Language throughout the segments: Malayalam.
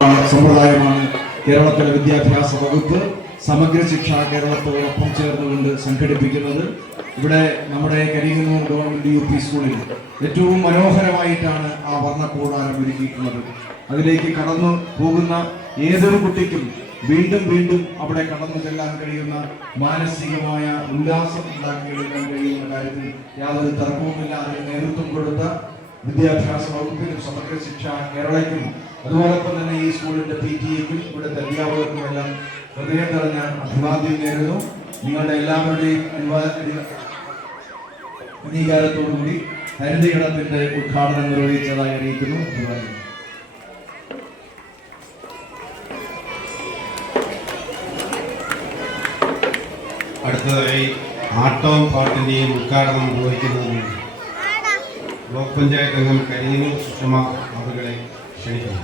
സമ്പ്രദായമാണ് കേരളത്തിലെ വിദ്യാഭ്യാസ വകുപ്പ് സമഗ്ര ശിക്ഷ കേരളത്തോടൊപ്പം ചേർന്നുകൊണ്ട് സംഘടിപ്പിക്കുന്നത്. ഇവിടെ നമ്മുടെ കരിങ്ങന്നൂർ ഗവൺമെന്റ് UP സ്കൂളിൽ ഏറ്റവും മനോഹരമായിട്ടാണ് ആ വർണ്ണക്കൂടാരം ഒരുക്കിയിട്ടുള്ളത്. അതിലേക്ക് കടന്നു പോകുന്ന ഏതൊരു കുട്ടിക്കും വീണ്ടും വീണ്ടും അവിടെ കടന്നു ചെല്ലാൻ കഴിയുന്ന മാനസികമായ ഉല്ലാസം ഉണ്ടാക്കിയെടുക്കാൻ കഴിയുന്ന കാര്യത്തിൽ യാതൊരു തർക്കവുമില്ല. അതിന് നേതൃത്വം കൊടുത്ത വിദ്യാഭ്യാസ വകുപ്പിനും സമഗ്ര ശിക്ഷ കേരളയ്ക്കും അതോടൊപ്പം തന്നെ ഈ സ്കൂളിന്റെ PTA-ക്കും ഇവിടുത്തെ അധ്യാപകർക്കും എല്ലാം ഹൃദയം നിറഞ്ഞ അഭിവാദ്യം നേരുന്നു. നിങ്ങളുടെ എല്ലാവരുടെയും അംഗീകാരത്തോടുകൂടി ഹരിതയിടത്തിന്റെ ഉദ്ഘാടനം നിർവഹിച്ചതായി അറിയിക്കുന്നു. അഭിവാദ്യം. അടുത്തതായി ആട്ടവും പാട്ടിന്റെയും ഉദ്ഘാടനം നിർവഹിക്കുന്നതിന് ബ്ലോക്ക് പഞ്ചായത്ത് അംഗം കരിങ്ങന്നൂർ സുഷമ അവരുടെ ക്ഷണിക്കുന്നു.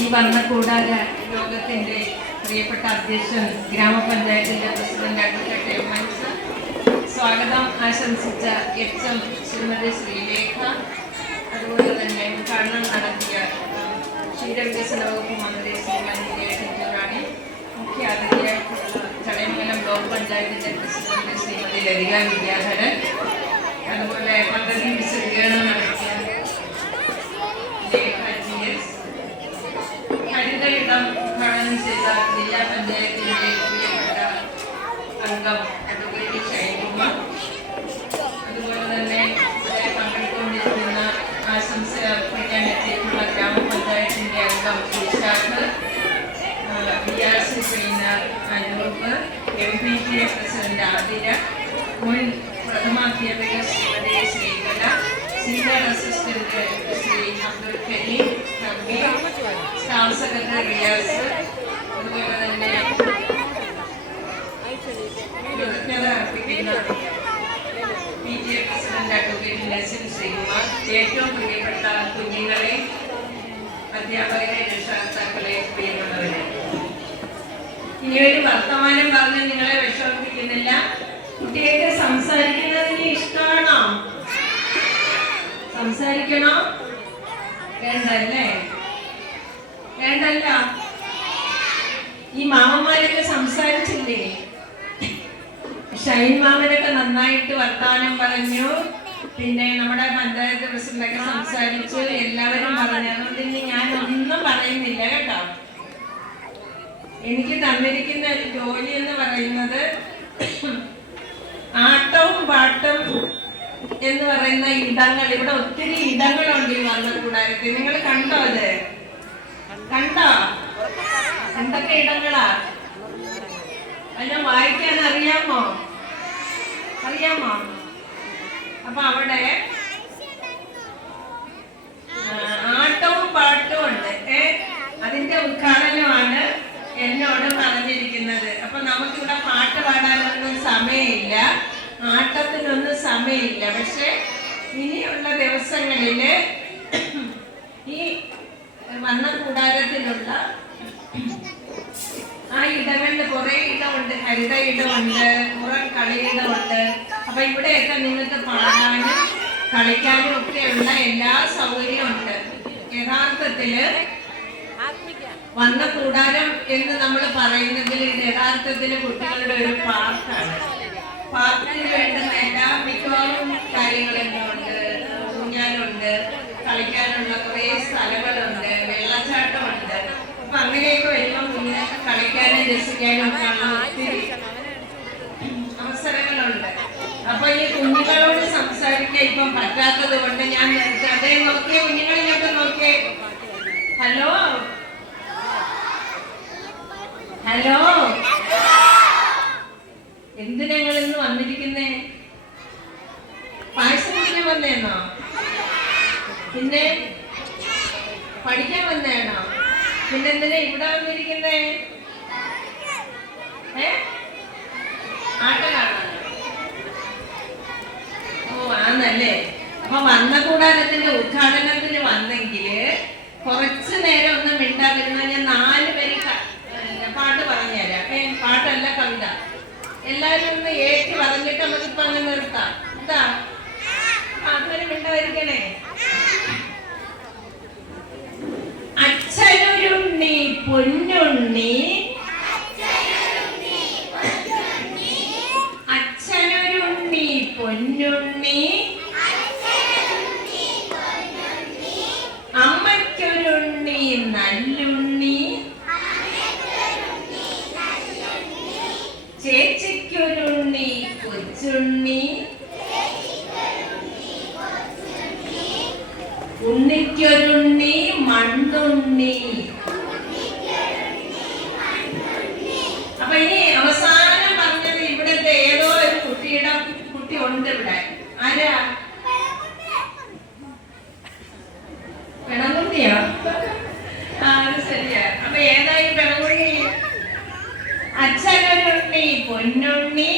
ഈ വർണ്ണക്കൂടാര യോഗത്തിന്റെ പ്രിയപ്പെട്ട അധ്യക്ഷൻ ഗ്രാമപഞ്ചായത്തിന്റെ പ്രസിഡന്റ് അഡ്വക്കേറ്റ് എം. സ്വാഗതം ആശംസിച്ച HM ശ്രീമതി ശ്രീലേഖ, അതുപോലെ തന്നെ ഉദ്ഘാടനം നടത്തിയ ക്ഷീരവികസന വകുപ്പ് മന്ത്രി ശ്രീമതി റാണി, മുഖ്യ അതിഥിയായിട്ടുള്ള ചടയമംഗലം ബ്ലോക്ക് പഞ്ചായത്തിന്റെ പ്രസിഡന്റ് ശ്രീമതി ലതിക വിദ്യാധരൻ, അതുപോലെ പദ്ധതി വിശദീകരണം നടത്തിയ ഹരിതയിടം ഉദ്ഘാടനം ചെയ്ത ജില്ലാ പഞ്ചായത്തിന്റെ പ്രിയപ്പെട്ട അംഗം അഡ്വക്കേറ്റ് ഷൈൻകുമാർ, അതുപോലെ തന്നെ ഇവിടെ പങ്കെടുത്തുകൊണ്ടിരിക്കുന്ന ആശംസ അർപ്പിക്കാൻ എത്തിയിട്ടുള്ള ഗ്രാമപഞ്ചായത്തിന്റെ അംഗം Ishaq, BRC trainer Anoop, MPTA president Athira, മുൻ പ്രഥമാധ്യാപിക Shrimati Sreekala, senior assistant Sri Abdul Kareem, staff secretary Riyas, അതുപോലെ തന്നെ കൃതജ്ഞത അർപ്പിക്കുന്ന PTA president advocate Naseem Sreekumar, ഏറ്റവും പ്രിയപ്പെട്ട കുഞ്ഞുങ്ങളെ, അധ്യാപകരെ, രക്ഷകർത്താക്കളെ, പ്രിയമുള്ളവരെ, ഇനിയൊരു വർത്തമാനം പറഞ്ഞ് നിങ്ങളെ വിഷമിപ്പിക്കുന്നില്ല. കുട്ടികൾക്ക് സംസാരിക്കുന്നതിന് ഇഷ്ടമാണോ? സംസാരിക്കണോ? വേണ്ടല്ലേ? വേണ്ടല്ല. ഈ മാമന്മാരൊക്കെ സംസാരിച്ചില്ലേ? ഷൈൻ മാമനൊക്കെ നന്നായിട്ട് വർത്താനം പറഞ്ഞു, പിന്നെ നമ്മുടെ പഞ്ചായത്ത് പ്രസിഡന്റൊക്കെ സംസാരിച്ചു, എല്ലാവരും പറഞ്ഞു. അതുകൊണ്ട് ഇനി ഞാൻ ഒന്നും പറയുന്നില്ല കേട്ടോ. എനിക്ക് തന്നിരിക്കുന്ന ഒരു ജോലി എന്ന് പറയുന്നത് ആട്ടവും പാട്ടും എന്ന് പറയുന്ന ഇടങ്ങൾ. ഇവിടെ ഒത്തിരി ഇടങ്ങളുണ്ട് ഈ വർണ്ണക്കൂടാരത്തിൽ. നിങ്ങൾ കണ്ടോ? അത് കണ്ടോ? എന്തൊക്കെ ഇടങ്ങളാ? അതിനെ വായിക്കാൻ അറിയാമോ? അറിയാമോ? അപ്പൊ അവിടെ ആട്ടവും പാട്ടും ഉണ്ട്. അതിന്റെ ഉദ്ഘാടനമാണ് എന്നോട് പറഞ്ഞിരിക്കുന്നത്. അപ്പൊ നമുക്കിവിടെ പാട്ട് പാടാനൊന്നും സമയമില്ല, ആട്ടത്തിനൊന്നും സമയമില്ല. പക്ഷെ ഇനിയുള്ള ദിവസങ്ങളില് ഈ വർണ്ണക്കൂടാരത്തിലുള്ള ആ ഇടങ്ങളിൽ കുറെ ഇടമുണ്ട്. ഹരിത ഇടമുണ്ട്, പുറം കളിയിടമുണ്ട്. അപ്പൊ ഇവിടെയൊക്കെ നിങ്ങൾക്ക് പാടാനും കളിക്കാനും ഒക്കെയുള്ള എല്ലാ സൗകര്യവും ഉണ്ട്. യഥാർത്ഥത്തില് വർണ്ണക്കൂടാരം എന്ന് നമ്മൾ പറയുന്നതിൽ ഇത് യഥാർത്ഥത്തില് കുട്ടികളുടെ ഒരു പാർക്കാണ്. പാർക്കിൽ വേണ്ടുന്ന എല്ലാ മിക്കവാറും കാര്യങ്ങളെല്ലാം ഉണ്ട്. ഊഞ്ഞാലുണ്ട്, കളിക്കാനുള്ള കുറെ സ്ഥലങ്ങളുണ്ട്, വെള്ളച്ചാട്ടമുണ്ട്. അപ്പൊ അങ്ങനെയൊക്കെ വരുമ്പോൾ കുഞ്ഞിനൊക്കെ കളിക്കാനും രസിക്കാനും ഒക്കെ ഉള്ള ഒത്തിരി അവസരങ്ങളുണ്ട്. അപ്പൊ ഈ കുഞ്ഞുങ്ങളോട് സംസാരിക്കാൻ ഇപ്പം പറ്റാത്തത് കൊണ്ട് ഞാൻ അതേ നോക്കിയ കുഞ്ഞുങ്ങളിലൊക്കെ നോക്കിയേ. ഹലോ ഹലോ, എന്തിനാ നിങ്ങൾ ഇന്ന് വന്നിരിക്കുന്നേ? പായസം കുടിക്കാൻ വന്നേന്നോ? പിന്നെ പഠിക്കാൻ വന്നേണോ? പിന്നെന്തിനാ ഇവിടെ വന്നിരിക്കുന്നേ? ആട്ട കാണാൻ? ഓ ആന്നല്ലേ. അപ്പൊ വർണ്ണക്കൂടാരത്തിന്റെ ഉദ്ഘാടനത്തിന് വന്നെങ്കില് കുറച്ചു നേരം ഒന്ന് മിണ്ടാതിരുന്ന ഞാൻ 4 ഒന്ന് ഏറ്റി പറഞ്ഞിട്ട് നമുക്കിപ്പോ അങ്ങ് നിർത്താം. എന്താ അങ്ങനെ മിണ്ടായിരിക്കണേ. അച്ഛനൊരുണ്ണി പൊന്നുണ്ണി, അച്ഛനൊരുണ്ണി പൊന്നുണ്ണി, അമ്മയ്ക്കൊരുണ്ണി നല്ലുണ്ണി, ചേച്ചിക്കൊരുണ്ണി കൊച്ചുണ്ണി, ഉണ്ണിക്കൊരുണ്ണി മണ്ണുണ്ണി. അപ്പൊ ഇനി അവസാനം പറഞ്ഞത് ഇവിടുത്തെ ഏതോ ഒരു കുട്ടി ഉണ്ട് ഇവിടെ. ആരാ? പെണകുട്ടിയോ? അത് ശരിയാ. അപ്പൊ ഏതായി പെണകുട്ടി? അച്ഛനൊരുണ്ണി പൊന്നുണ്ണി,